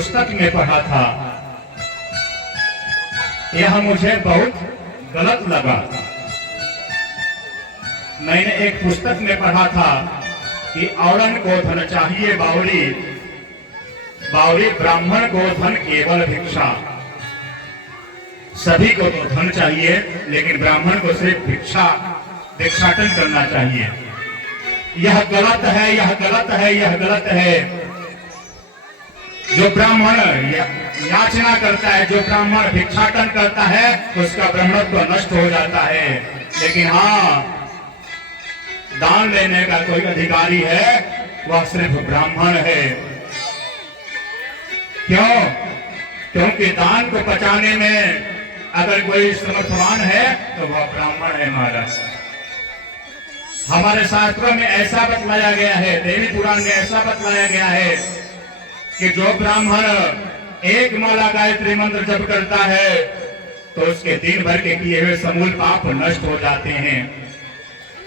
पुस्तक में पढ़ा था, यह मुझे बहुत गलत लगा। मैंने एक पुस्तक में पढ़ा था कि औरन को धन चाहिए बावरी, बावरी ब्राह्मण को धन केवल भिक्षा। सभी को तो धन चाहिए, लेकिन ब्राह्मण को सिर्फ भिक्षाटन करना चाहिए। यह गलत है, यह गलत है, यह गलत है। जो ब्राह्मण याचना करता है, जो ब्राह्मण भिक्षाटन करता है, उसका ब्राह्मणत्व नष्ट हो जाता है। लेकिन हाँ, दान लेने का कोई अधिकारी है, वह सिर्फ ब्राह्मण है। क्यों? क्योंकि दान को पचाने में अगर कोई समर्थवान है तो वह ब्राह्मण है महाराज। हमारे शास्त्रों में ऐसा बतलाया गया है, देवी पुराण में ऐसा बतलाया गया है कि जो ब्राह्मण एक माला गायत्री मंत्र जप करता है तो उसके दिन भर के किए हुए समूल पाप नष्ट हो जाते हैं।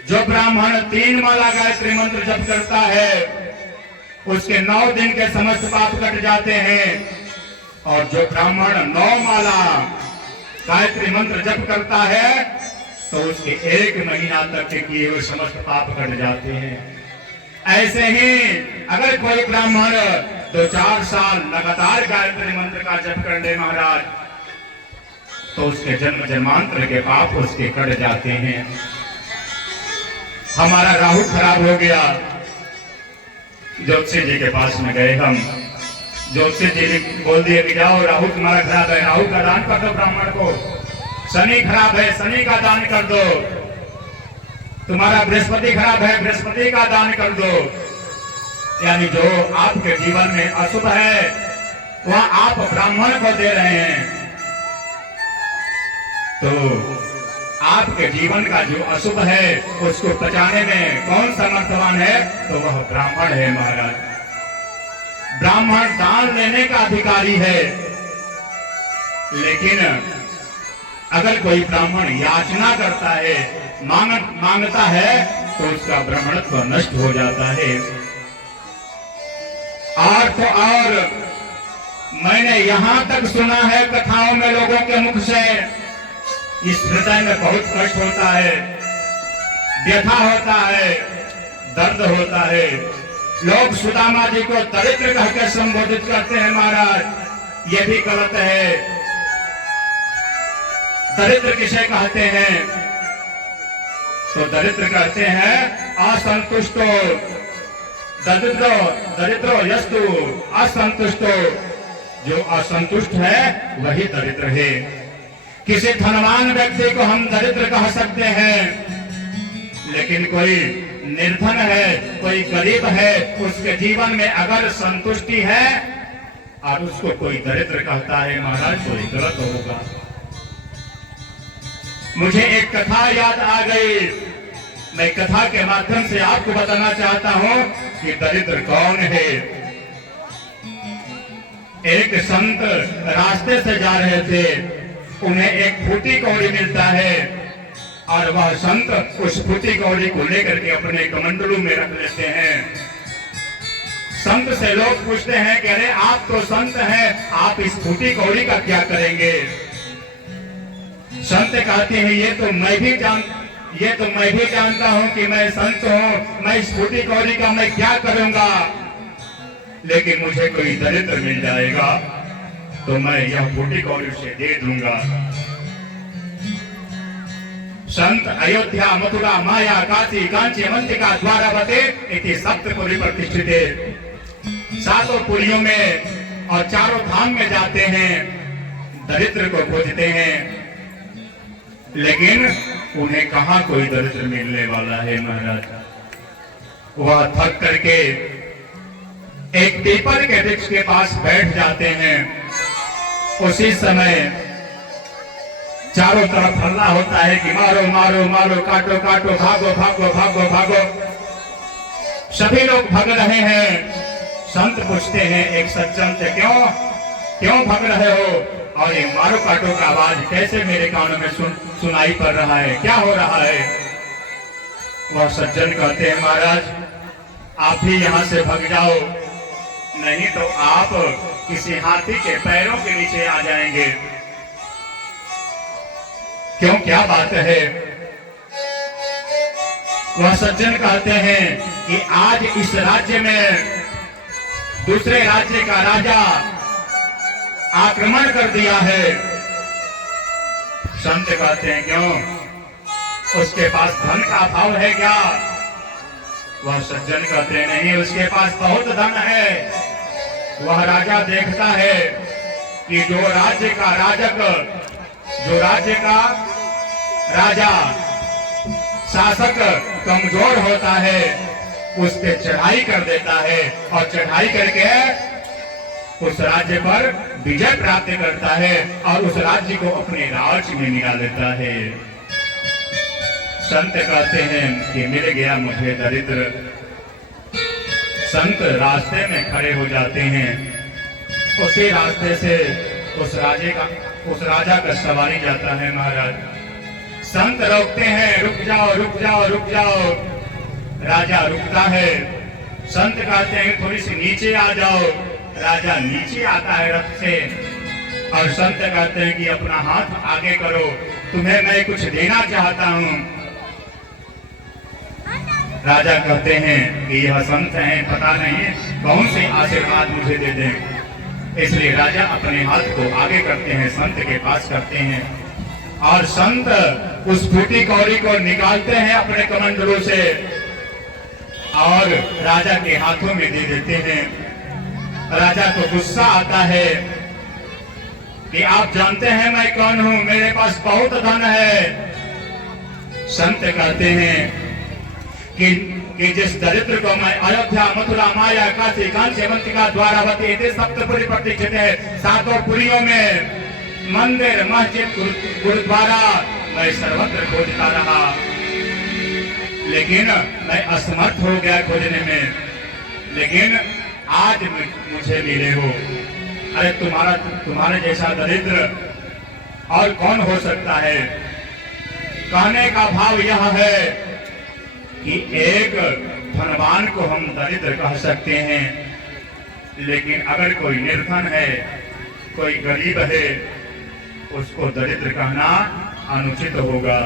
जो ब्राह्मण 3 माला गायत्री मंत्र जप करता है उसके 9 दिन के समस्त पाप कट जाते हैं। और जो ब्राह्मण 9 माला गायत्री मंत्र जप करता है तो उसके 1 महीना तक के किए हुए समस्त पाप कट जाते हैं। ऐसे ही अगर कोई ब्राह्मण 2-4 साल लगातार गायत्री मंत्र का जप कर ले महाराज, तो उसके जन्म जन्मांतर के पाप उसके कट जाते हैं। हमारा राहु खराब हो गया, ज्योतिषी जी के पास में गए हम। ज्योतिषी जी बोल दिए कि जाओ, राहु तुम्हारा खराब है, राहु का दान कर दो ब्राह्मण को। शनि खराब है, शनि का दान कर दो। तुम्हारा बृहस्पति खराब है, बृहस्पति का दान कर दो। यानी जो आपके जीवन में अशुभ है वह आप ब्राह्मण को दे रहे हैं। तो आपके जीवन का जो अशुभ है उसको बचाने में कौन समर्थवान है? तो वह ब्राह्मण है महाराज। ब्राह्मण दान लेने का अधिकारी है, लेकिन अगर कोई ब्राह्मण याचना करता है, मांगता है, तो उसका ब्राह्मणत्व नष्ट हो जाता है। और तो और मैंने यहां तक सुना है कथाओं में लोगों के मुख से, इस हृदय में बहुत कष्ट होता है, व्यथा होता है, दर्द होता है। लोग सुदामा जी को दरिद्र कहकर संबोधित करते हैं महाराज, ये भी गलत है। दरिद्र किसे कहते हैं? तो दरिद्र कहते हैं असंतुष्टो, दरिद्रो यस्तु असंतुष्टो। जो असंतुष्ट है वही दरिद्र है। किसी धनवान व्यक्ति को हम दरिद्र कह सकते हैं, लेकिन कोई निर्धन है, कोई गरीब है, उसके जीवन में अगर संतुष्टि है और उसको कोई दरिद्र कहता है महाराज, कोई गलत होगा। मुझे एक कथा याद आ गई, मैं कथा के माध्यम से आपको बताना चाहता हूं कि दरिद्र कौन है। एक संत रास्ते से जा रहे थे, उन्हें एक फूटी कौड़ी मिलता है और वह संत उस फूटी कौड़ी को लेकर के अपने कमंडलू में रख लेते हैं। संत से लोग पूछते हैं कि अरे आप तो संत हैं, आप इस फूटी कौड़ी का क्या करेंगे? संत कहते हैं ये तो मैं भी जानता हूं कि मैं संत हूं, मैं इस फूटी कौड़ी का मैं क्या करूंगा, लेकिन मुझे कोई दरिद्र मिल जाएगा तो मैं यह फूटी कौड़ी उसे दे दूंगा। संत अयोध्या, मथुरा, माया, काशी, कांची, मंतिका, द्वारावती इति सप्तपुरी प्रतिष्ठिते, 7 पुरियों में और 4 धाम में जाते हैं, दरिद्र को खोजते हैं, लेकिन उन्हें कहां कोई दरिद्र मिलने वाला है महाराज। वह थक करके एक पीपल के वृक्ष के पास बैठ जाते हैं। उसी समय चारों तरफ हल्ला होता है कि मारो मारो मारो, काटो काटो, भागो भागो भागो भागो। सभी लोग भाग रहे हैं। संत पूछते हैं एक सज्जन से, क्यों भाग रहे हो? और ये मारो काटो का आवाज कैसे मेरे कानों में सुनाई पड़ रहा है, क्या हो रहा है? वह सज्जन कहते हैं महाराज आप भी यहां से भाग जाओ, नहीं तो आप किसी हाथी के पैरों के नीचे आ जाएंगे। क्यों, क्या बात है। वह सज्जन कहते हैं कि आज इस राज्य में दूसरे राज्य का राजा आक्रमण कर दिया है। संत कहते हैं क्यों, उसके पास धन का अभाव है क्या? वह सज्जन कहते हैं नहीं, उसके पास बहुत धन है। वह राजा देखता है कि जो राज्य का राजा शासक कमजोर होता है उस पे चढ़ाई कर देता है और चढ़ाई करके उस राज्य पर विजय प्राप्त करता है और उस राज्य को अपने राज में मिला लेता है। संत कहते हैं कि मिल गया मुझे दरिद्र। संत रास्ते में खड़े हो जाते हैं, उसी रास्ते से उस राजा का सवारी जाता है। महाराज संत रोकते हैं, रुक जाओ रुक जाओ रुक जाओ। राजा रुकता है। संत कहते हैं थोड़ी सी नीचे आ जाओ। राजा नीचे आता है रथ से और संत कहते हैं कि अपना हाथ आगे करो, तुम्हें मैं कुछ देना चाहता हूं। राजा कहते हैं कि यह संत हैं, पता नहीं कौन से आशीर्वाद मुझे दे दें। इसलिए राजा अपने हाथ को आगे करते हैं, संत के पास करते हैं और संत उस फूटी कौड़ी को निकालते हैं अपने कमंडलों से और राजा के हाथों में दे देते हैं। राजा को गुस्सा आता है कि आप जानते हैं मैं कौन हूं, मेरे पास बहुत धन है। संत कहते हैं कि जिस दरिद्र को मैं अयोध्या, मथुरा, माया, काशी, कांची, मंतिका, द्वारावती, सप्तपुरी प्रतिष्ठित है, सातों पुरियों में मंदिर, मस्जिद, गुरुद्वारा मैं सर्वत्र खोजता रहा, लेकिन मैं असमर्थ हो गया खोजने में। लेकिन आज मुझे मिले हो। अरे तुम्हारे जैसा दरिद्र और कौन हो सकता है। कहने का भाव यह है कि एक धनवान को हम दरिद्र कह सकते हैं, लेकिन अगर कोई निर्धन है, कोई गरीब है, उसको दरिद्र कहना अनुचित होगा।